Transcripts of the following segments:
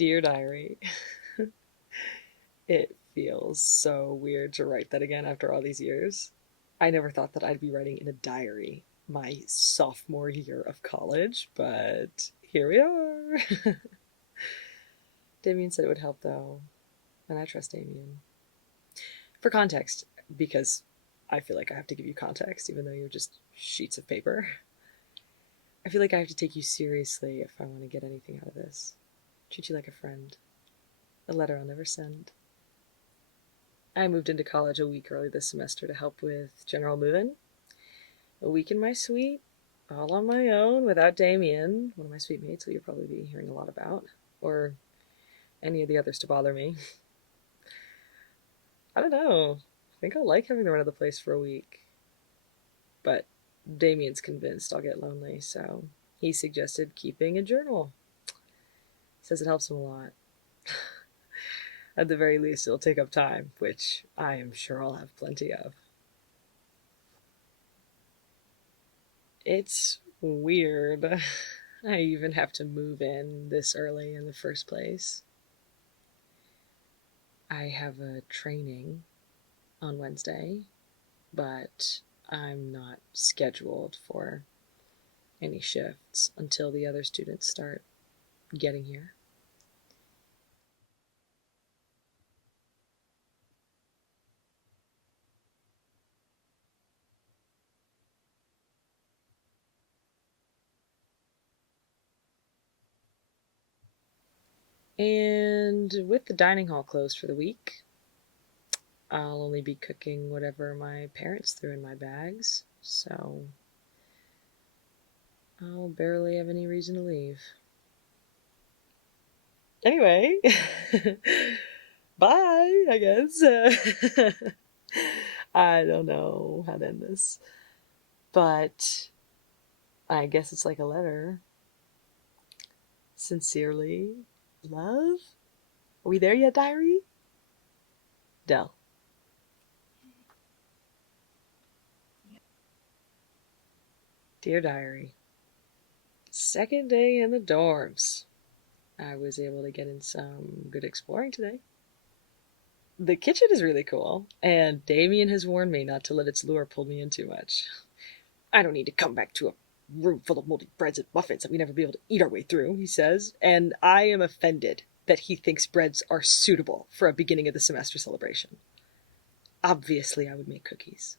Dear Diary, it feels so weird to write that again after all these years. I never thought that I'd be writing in a diary my sophomore year of college, but here we are. Damian said it would help though, and I trust Damian. For context, because I feel like I have to give you context even though you're just sheets of paper. I feel like I have to take you seriously if I want to get anything out of this. Treat you like a friend. A letter I'll never send. I moved into college a week early this semester to help with general move-in. A week in my suite, all on my own, without Damian, one of my suite mates who you'll probably be hearing a lot about, or any of the others to bother me. I don't know. I think I'll like having the run of the place for a week. But Damian's convinced I'll get lonely, so he suggested keeping a journal. Says it helps him a lot. At the very least, it'll take up time, which I am sure I'll have plenty of. It's weird. I even have to move in this early in the first place. I have a training on Wednesday, but I'm not scheduled for any shifts until the other students start getting here. And with the dining hall closed for the week, I'll only be cooking whatever my parents threw in my bags, so I'll barely have any reason to leave. Anyway, bye, I guess. I don't know how to end this, but I guess it's like a letter. Sincerely, love? Are we there yet, diary? Del. Dear diary, second day in the dorms. I was able to get in some good exploring today. The kitchen is really cool, and Damian has warned me not to let its lure pull me in too much. I don't need to come back to a room full of moldy breads and muffins that we never be able to eat our way through, he says, and I am offended that he thinks breads are suitable for a beginning of the semester celebration. Obviously, I would make cookies.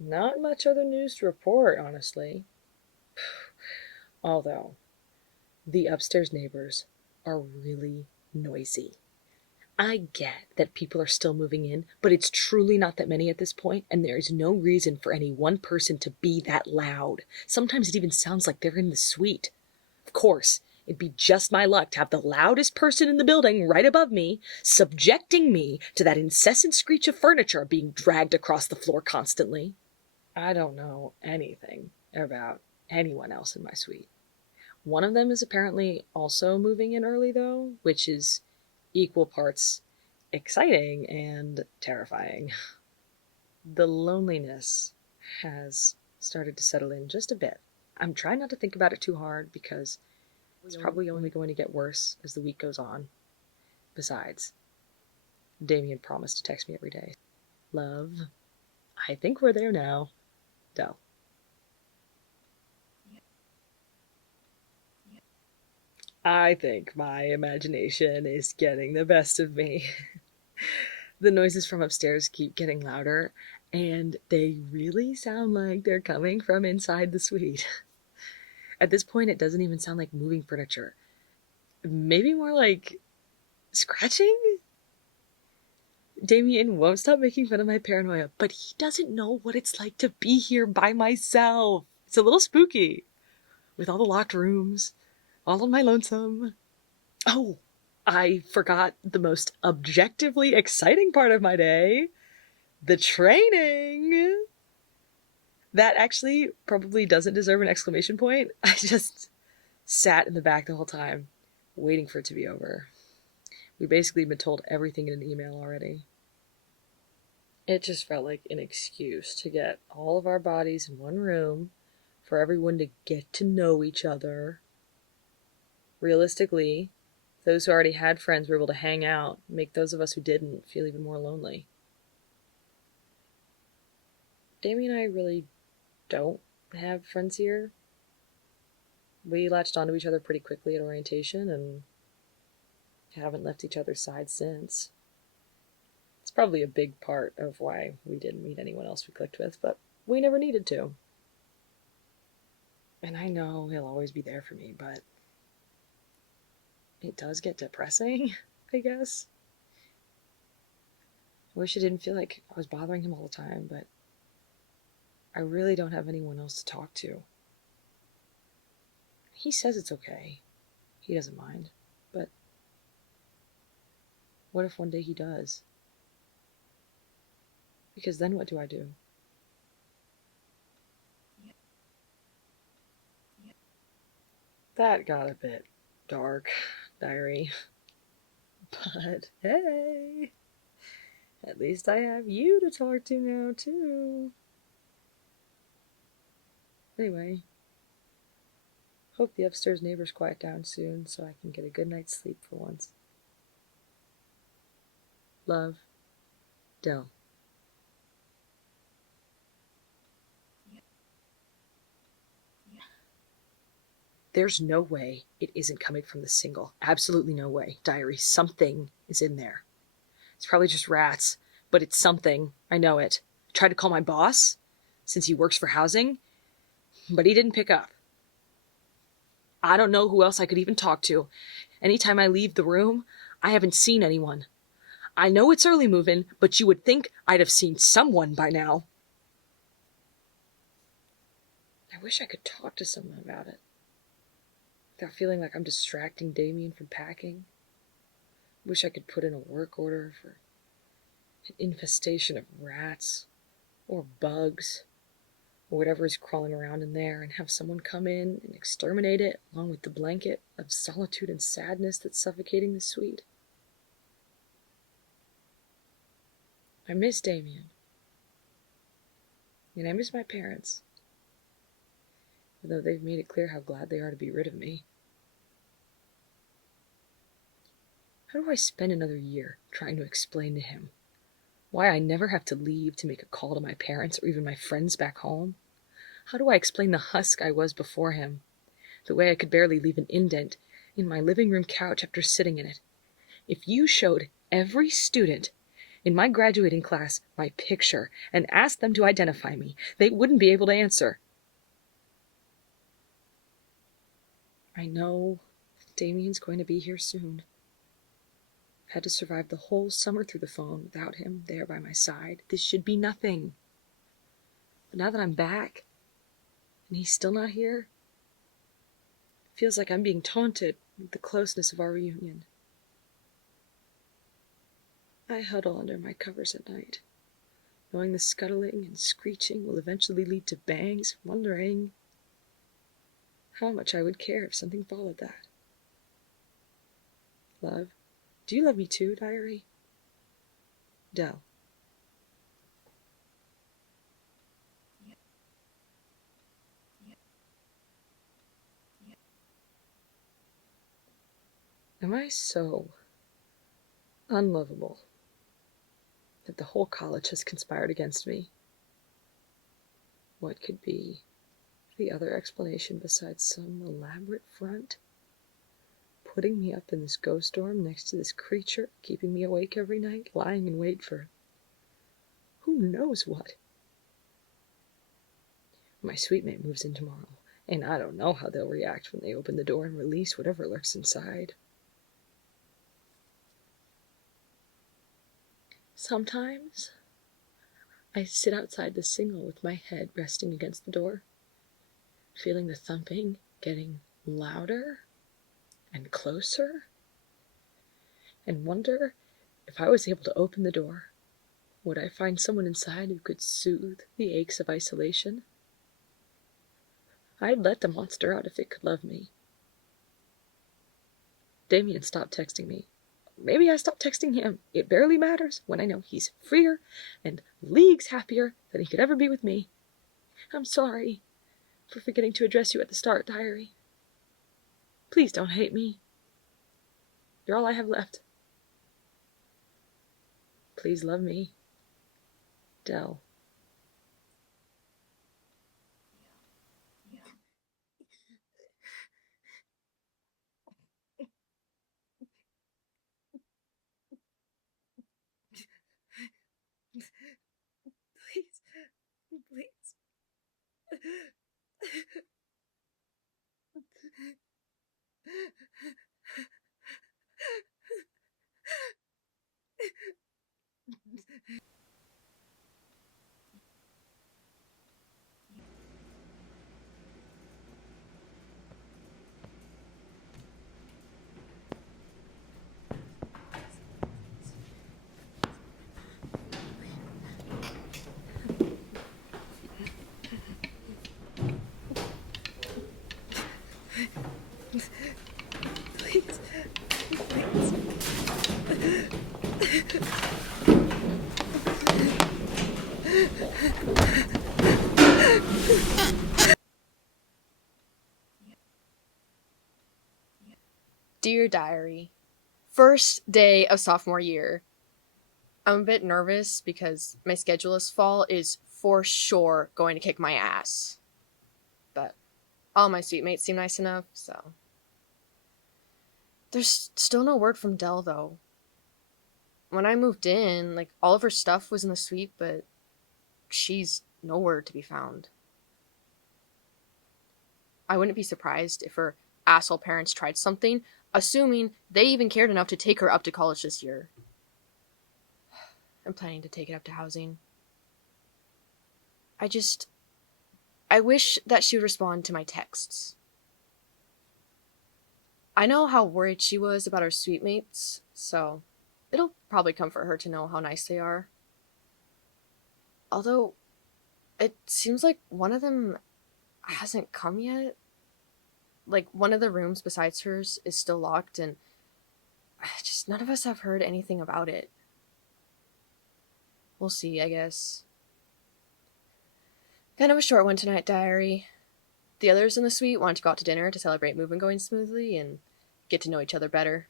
Not much other news to report, honestly. Although, the upstairs neighbors are really noisy. I get that people are still moving in, but it's truly not that many at this point, and there is no reason for any one person to be that loud. Sometimes it even sounds like they're in the suite. Of course, it'd be just my luck to have the loudest person in the building right above me, subjecting me to that incessant screech of furniture being dragged across the floor constantly. I don't know anything about anyone else in my suite. One of them is apparently also moving in early, though, which is equal parts exciting and terrifying. The loneliness has started to settle in just a bit. I'm trying not to think about it too hard because it's probably only going to get worse as the week goes on. Besides, Damian promised to text me every day. Love, I think we're there now. Del. I think my imagination is getting the best of me. The noises from upstairs keep getting louder, and they really sound like they're coming from inside the suite. At this point, it doesn't even sound like moving furniture. Maybe more like scratching? Damian won't stop making fun of my paranoia, but he doesn't know what it's like to be here by myself. It's a little spooky, with all the locked rooms, all on my lonesome. Oh, I forgot the most objectively exciting part of my day. The training! That actually probably doesn't deserve an exclamation point. I just sat in the back the whole time, waiting for it to be over. We basically been told everything in an email already. It just felt like an excuse to get all of our bodies in one room, for everyone to get to know each other. realistically, those who already had friends were able to hang out, make those of us who didn't feel even more lonely. Damian and I really don't have friends here. We latched onto each other pretty quickly at orientation and haven't left each other's side since. It's probably a big part of why we didn't meet anyone else we clicked with, but we never needed to. And I know he'll always be there for me, but it does get depressing, I guess. I wish I didn't feel like I was bothering him all the time, but I really don't have anyone else to talk to. He says it's okay. He doesn't mind. But what if one day he does? Because then what do I do? That got a bit dark, diary. But hey, at least I have you to talk to now, too. Anyway, hope the upstairs neighbors quiet down soon so I can get a good night's sleep for once. Love, Del. There's no way it isn't coming from the single. Absolutely no way. Diary, something is in there. It's probably just rats, but it's something. I know it. I tried to call my boss, since he works for housing, but he didn't pick up. I don't know who else I could even talk to. Anytime I leave the room, I haven't seen anyone. I know it's early move-in, but you would think I'd have seen someone by now. I wish I could talk to someone about it, without feeling like I'm distracting Damian from packing. Wish I could put in a work order for an infestation of rats or bugs or whatever is crawling around in there and have someone come in and exterminate it along with the blanket of solitude and sadness that's suffocating the suite. I miss Damian. And I miss my parents, although they've made it clear how glad they are to be rid of me. How do I spend another year trying to explain to him why I never have to leave to make a call to my parents or even my friends back home? How do I explain the husk I was before him, the way I could barely leave an indent in my living room couch after sitting in it? If you showed every student in my graduating class my picture and asked them to identify me, they wouldn't be able to answer. I know Damian's going to be here soon. I've had to survive the whole summer through the phone without him there by my side. This should be nothing. But now that I'm back, and he's still not here, it feels like I'm being taunted with the closeness of our reunion. I huddle under my covers at night, knowing the scuttling and screeching will eventually lead to bangs, wondering how much I would care if something followed that. Love, do you love me too, diary? Del. Am I so unlovable that the whole college has conspired against me? What could be the other explanation besides some elaborate front? Putting me up in this ghost dorm next to this creature, keeping me awake every night, lying in wait for who knows what. My suite mate moves in tomorrow, and I don't know how they'll react when they open the door and release whatever lurks inside. Sometimes I sit outside the single with my head resting against the door, feeling the thumping getting louder and closer, and wonder if I was able to open the door, would I find someone inside who could soothe the aches of isolation? I'd let the monster out if it could love me. Damian stopped texting me. Maybe I stopped texting him. It barely matters when I know he's freer and leagues happier than he could ever be with me. I'm sorry for forgetting to address you at the start, diary. Please don't hate me. You're all I have left. Please love me. Del. Please. Please. Please. Please. Dear Diary, first day of sophomore year. I'm a bit nervous because my schedule this fall is for sure going to kick my ass. But all my suite mates seem nice enough, so. There's still no word from Del, though. When I moved in, like, all of her stuff was in the suite, but she's nowhere to be found. I wouldn't be surprised if her asshole parents tried something, assuming they even cared enough to take her up to college this year. I'm planning to take it up to housing. I wish that she would respond to my texts. I know how worried she was about her suite mates, so it'll probably comfort her to know how nice they are. Although, it seems like one of them hasn't come yet. Like, one of the rooms besides hers is still locked, and just none of us have heard anything about it. We'll see, I guess. Kind of a short one tonight, diary. The others in the suite wanted to go out to dinner to celebrate moving going smoothly and get to know each other better.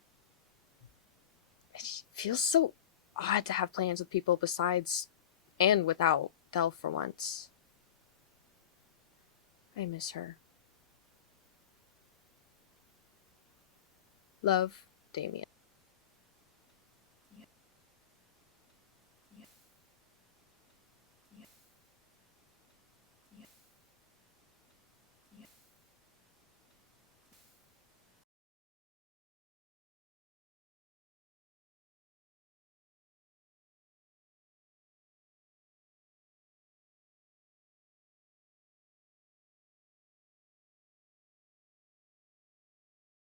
It feels so odd to have plans with people besides and without Del for once. I miss her. Love, Damian.